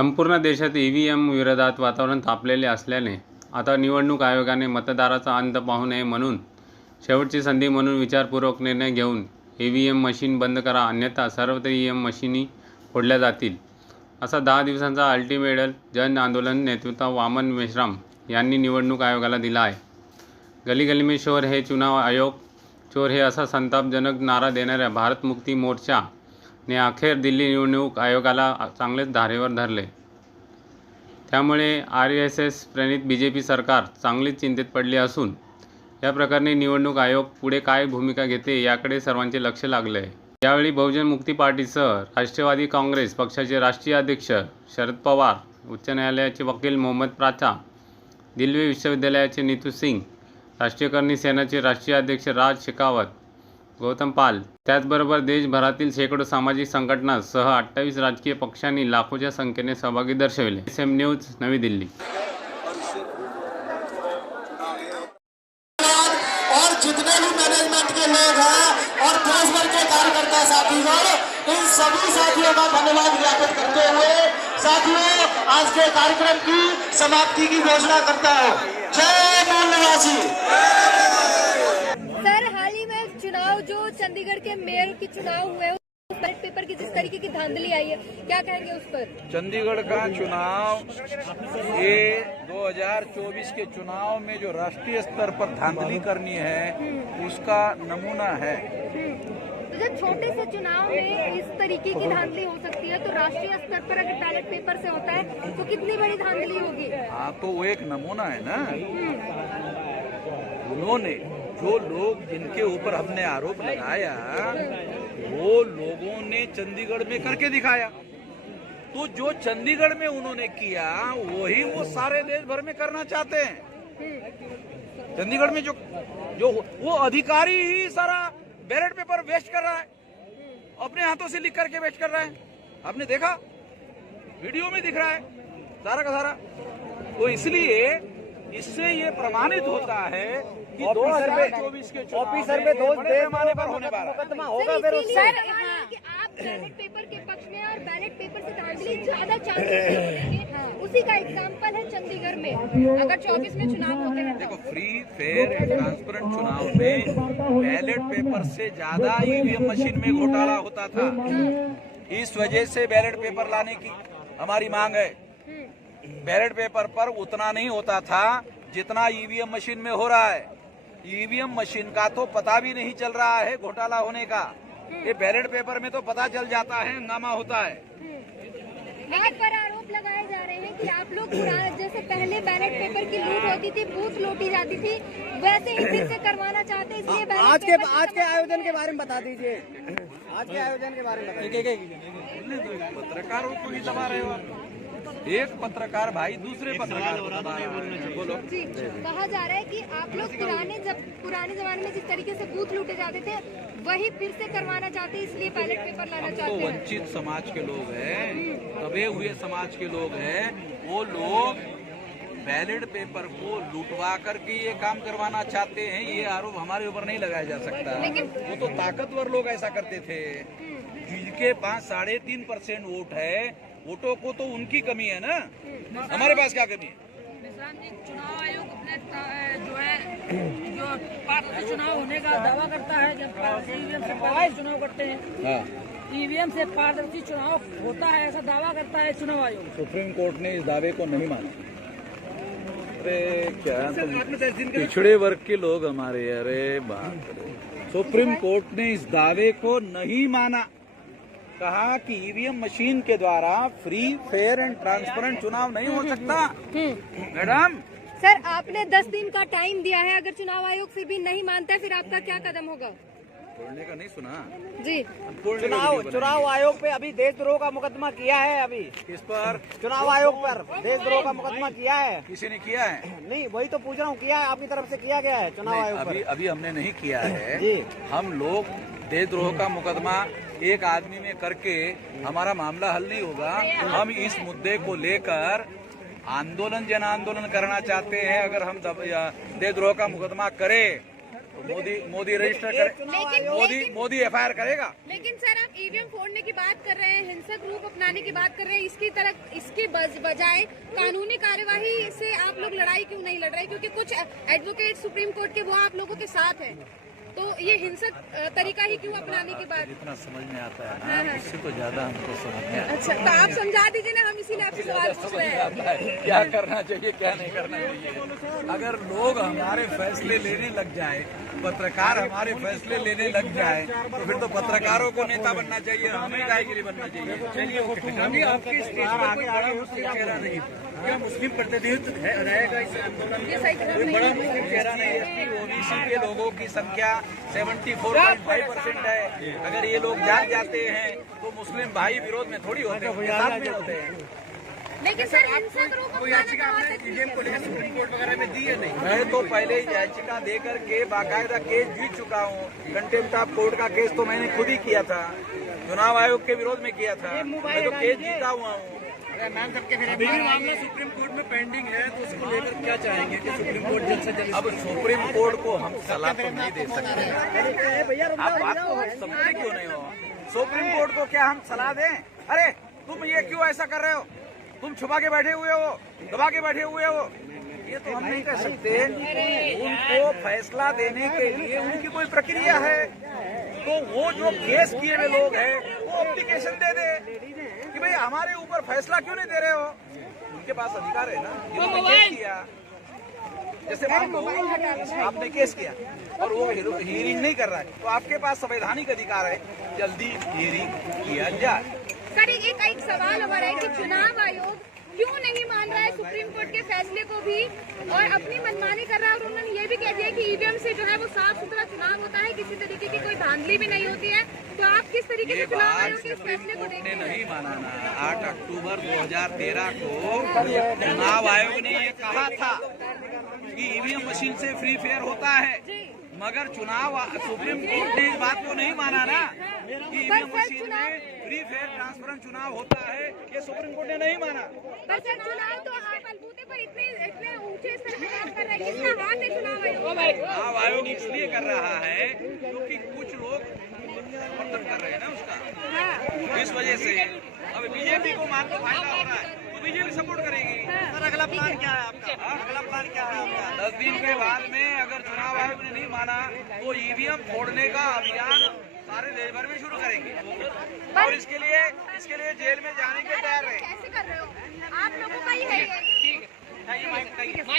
संपूर्ण देशात ईव्हीएम विरोधात वातावरण तापलेले असल्याने आता निवडणूक आयोगाने मतदाराचा अंत पाहू नये म्हणून शेवटची संधी म्हणून विचारपूर्वक निर्णय घेऊन ईव्हीएम मशीन बंद करा, अन्यथा सर्व ईव्हीएम मशिनी फोडल्या जातील, असा 10 दिवसांचा अल्टिमेटम जन आंदोलन नेतृत्व वामन मेश्राम यांनी निवडणूक आयोगाला दिला आहे। गली गली में शोर है चुनाव आयोग चोर है असा संतापजनक नारा देणाऱ्या भारत मुक्ती मोर्चा ने अखेर दिल्ली निवडणूक आयोगाला चांगलेच धारेवर धरले। त्यामुळे RSS प्रणित BJP सरकार चांगलीच चिंतेत पडले असून या प्रकरणी निवडणूक आयोग पुढे काय भूमिका घेते याकडे सर्वांचे लक्ष लागले आहे। यावेळी बहुजन मुक्ती पार्टीसह राष्ट्रवादी काँग्रेस पक्षाचे राष्ट्रीय अध्यक्ष शरद पवार, उच्च न्यायालयाचे वकील मोहम्मद प्राचा, दिल्ली विश्वविद्यालयाचे नीतू सिंग, राष्ट्रीय करणी सेनेचे राष्ट्रीय अध्यक्ष राज शेखावत, गौतम पाल, त्याचबरोबर देशभरातील शेकडो सामाजिक संघटनांसह 28 राजकीय पक्षांनी लाखोच्या संख्येने सहभागी दर्शविले। SM न्यूज, नवी दिल्ली। और जितने भी मैनेजमेंट के लोग हैं और देश भर के कार्यकर्ता साथीगण, इन सभी साथियों का धन्यवाद ज्ञापित करते हुए साथियों आज के कार्यक्रम की समाप्ति की घोषणा करता हूँ। जय मूल निवासी। सर, हाल ही में चुनाव जो चंडीगढ़ के मेयर के चुनाव हुए, बैलेट पेपर की जिस तरीके की धांधली आई है, क्या कहेंगे उस पर? चंडीगढ़ का चुनाव ये 2024 के चुनाव में जो राष्ट्रीय स्तर पर धांधली करनी है उसका नमूना है। तो जब छोटे से चुनाव में इस तरीके की धांधली हो सकती है तो राष्ट्रीय स्तर पर अगर बैलेट पेपर से होता है तो कितनी बड़ी धांधली होगी? हाँ, तो वो एक नमूना है ना। उन्होंने जो लोग जिनके ऊपर हमने आरोप लगाया वो लोगों ने चंडीगढ़ में करके दिखाया। तो जो चंडीगढ़ में उन्होंने किया वही वो सारे देश भर में करना चाहते हैं। चंडीगढ़ में जो वो अधिकारी ही सारा बैलेट पेपर वेस्ट कर रहा है, अपने हाथों से लिख करके वेस्ट कर रहा है। आपने देखा, वीडियो में दिख रहा है सारा का सारा। तो इसलिए इससे ये प्रमाणित होता है कि 2024 के ऑफिसर पे दोष बड़े पैमाने पर होने वाला मुकदमा होगा। फिर सर, कि आप बैलेट पेपर के पक्ष में और बैलेट पेपर से धांधली ज्यादा चांसेस होने के, उसी का एग्जांपल है चंडीगढ़ में अगर 24 में चुनाव होते हैं। देखो, फ्री फेयर एंड ट्रांसपेरेंट चुनाव में बैलेट पेपर से ज्यादा ईवीएम मशीन में घोटाला होता था। इस वजह से बैलेट पेपर लाने की हमारी मांग है। बैलेट पेपर पर उतना नहीं होता था जितना ईवीएम मशीन में हो रहा है। ईवीएम मशीन का तो पता भी नहीं चल रहा है घोटाला होने का। ये बैलेट पेपर में तो पता चल जाता है, हंगामा होता है। आप पर आरोप लगाए जा रहे हैं कि आप लोग जैसे पहले बैलेट पेपर की लूट होती थी, बूथ लूटी जाती थी, वैसे ही फिर से करवाना चाहते हैं। इसलिए आज के आयोजन के बारे में बता दीजिए। आज के आयोजन के बारे में बता दीजिए। पत्रकारों को ही दबा रहे हो। एक पत्रकार भाई दूसरे पत्रकार को दबा रहा है। बोलो। जी, कहा जा रहा है कि आप लोग पुराने जमाने में जिस तरीके से बूथ लूटे जाते थे वही फिर से करवाना चाहते हैं, इसलिए बैलेट पेपर लाना चाहते हैं। वंचित समाज के लोग हैं, दबे हुए समाज के लोग हैं, वो लोग बैलेट पेपर को लुटवा करके ये काम करवाना चाहते हैं। ये आरोप हमारे ऊपर नहीं लगाया जा सकता। वो तो ताकतवर लोग ऐसा करते थे जिनके पास 3.5% वोट है। वोटों को तो उनकी कमी है ना, हमारे पास क्या कमी है? चुनाव आयोग अपने जो है जो पारदर्शी चुनाव होने का दावा करता है, जब ईवीएम से पारदर्शी चुनाव करते हैं, ईवीएम से पारदर्शी चुनाव होता है ऐसा दावा करता है चुनाव आयोग। सुप्रीम कोर्ट ने इस दावे को नहीं माना। अरे क्या पिछड़े वर्ग के लोग हमारे, अरे बाप रे, सुप्रीम कोर्ट ने इस दावे को नहीं माना। कहा कि ईवीएम मशीन के द्वारा फ्री फेयर एंड ट्रांसपेरेंट चुनाव नहीं हो सकता। मैडम, सर, आपने 10 दिन का टाइम दिया है, अगर चुनाव आयोग फिर भी नहीं मानता है फिर आपका क्या कदम होगा? छोड़ने का नहीं सुना जी। चुनाव आयोग पे अभी देशद्रोह का मुकदमा किया है। अभी किस पर? चुनाव आयोग पर देशद्रोह का मुकदमा किया है। किसी ने किया है? नहीं, वही तो पूछ रहा हूँ, किया है आपकी तरफ से किया गया है चुनाव आयोग पर? अभी हमने नहीं किया है जी। हम लोग देशद्रोह का मुकदमा एक आदमी में करके हमारा मामला हल नहीं होगा। हम इस मुद्दे को लेकर जन आंदोलन करना चाहते हैं। अगर हम देशद्रोह का मुकदमा करें मोदी रजिस्टर करे, मोदी एफआईआर करेगा। लेकिन सर आप ईवीएम फोड़ने की बात कर रहे हैं, हिंसक रूप अपनाने की बात कर रहे हैं, इसकी बजाय कानूनी कार्यवाही से आप लोग लड़ाई क्यों नहीं लड़ रहे? क्योंकि कुछ एडवोकेट सुप्रीम कोर्ट के वो आप लोगों के साथ हैं, तो ये हिंसक तरीका ही क्यों अपनाने के बाद? जितना समझ में आता है ना, उससे तो ज्यादा हमको समझ में आता है। अच्छा, तो आप समझा दीजिए ना, हम इसीलिए आपसे सवाल पूछ रहे हैं। क्या करना चाहिए, क्या नहीं करना चाहिए। अगर लोग हमारे फैसले लेने लग जाए, पत्रकार हमारे फैसले लेने लग जाए, तो फिर तो पत्रकारों को नेता बनना चाहिए, हमें काहे के लिए बनना चाहिए। चलिए, आपकी स्टेज पर कोई बड़ा मुस्लिम चेहरा नहीं, क्या मुस्लिम प्रतिनिधित्व रहेगा इस आंदोलन में? कोई बड़ा मुस्लिम चेहरा नहीं है। ओबीसी के लोगों की संख्या 74.5% है। अगर ये लोग जाग जाते हैं तो मुस्लिम भाई विरोध में थोड़ी होते हैं, साथ में होते हैं। लेकिन सर हिंसक रूप अपनाने का सुप्रीम कोर्ट वगैरह में दी है नहीं? मैं तो पहले ही याचिका दे करके बाकायदा केस जीत चुका हूँ। कंटेम्प्ट ऑफ कोर्ट का केस तो मैंने खुद ही किया था, चुनाव आयोग के विरोध में किया था। मैं तो केस जीता हुआ हूँ। अभी भी मामला सुप्रीम कोर्ट में पेंडिंग है, तो उसको लेकर क्या चाहेंगे कि सुप्रीम कोर्ट जल्द से जल्द? अब सुप्रीम कोर्ट को हम सलाह तो नहीं दे सकते। आप बात को समझते क्यों नहीं हो? सुप्रीम कोर्ट को क्या हम सलाह दें? अरे तुम ये क्यों ऐसा कर रहे हो, तुम छुपा के बैठे हुए हो, दबा के बैठे हुए हो, ये तो हम नहीं कर सकते। उनको फैसला देने के लिए उनकी कोई प्रक्रिया है। तो वो जो केस किए हुए लोग हैं वो एप्लीकेशन दे दे कि भाई हमारे ऊपर फैसला क्यों नहीं दे रहे हो। उनके पास अधिकार है ना, जिन्होंने केस किया। जैसे मान लो आपने केस किया और वो हियरिंग नहीं कर रहा है, तो आपके पास संवैधानिक अधिकार है, जल्दी हियरिंग किया जाए। सर एक सवाल हमारा है कि चुनाव आयोग क्यों नहीं मान रहा है सुप्रीम कोर्ट के फैसले को भी और अपनी मनमानी कर रहा है? और उन्होंने ये भी कह दिया कि ईवीएम से जो है वो साफ सुथरा चुनाव होता है, किसी तरीके की कोई धांधली भी नहीं होती है। तो आप किस तरीके से चुनाव आयोग के इस फैसले को देखते हैं? नहीं माना ना। 8 अक्टूबर 2013 को चुनाव आयोग ने ये कहा था कि ईवीएम मशीन से फ्री फेयर होता है, मगर चुनाव सुप्रीम कोर्ट ने इस बात को नहीं माना ना कि ईवीएम मशीन में फ्री फेयर ट्रांसपेरेंट चुनाव होता है। ये सुप्रीम कोर्ट ने नहीं माना। पर सर चुनाव तो आप बलबूते पर इतने ऊंचे स्तर पर काम कर रहे हैं, किसका हाथ है चुनाव आयोग? चुनाव आयोग इसलिए कर रहा है क्योंकि कुछ लोग समर्थन कर रहे हैं ना उसका, इस वजह से। अब बीजेपी को मान लो फायदा हो रहा है तो बीजेपी सपोर्ट करेगी। सर अगला प्लान क्या है आपका? अगला प्लान क्या है आपका? 10 दिन के बाद में अगर चुनाव आयोग ने नहीं माना तो ईवीएम फोड़ने का अभियान सारे देश भर में शुरू करेंगे और इसके लिए जेल में जाने के तैयार है। कैसे कर रहे हो आप लोगों का ही है ये?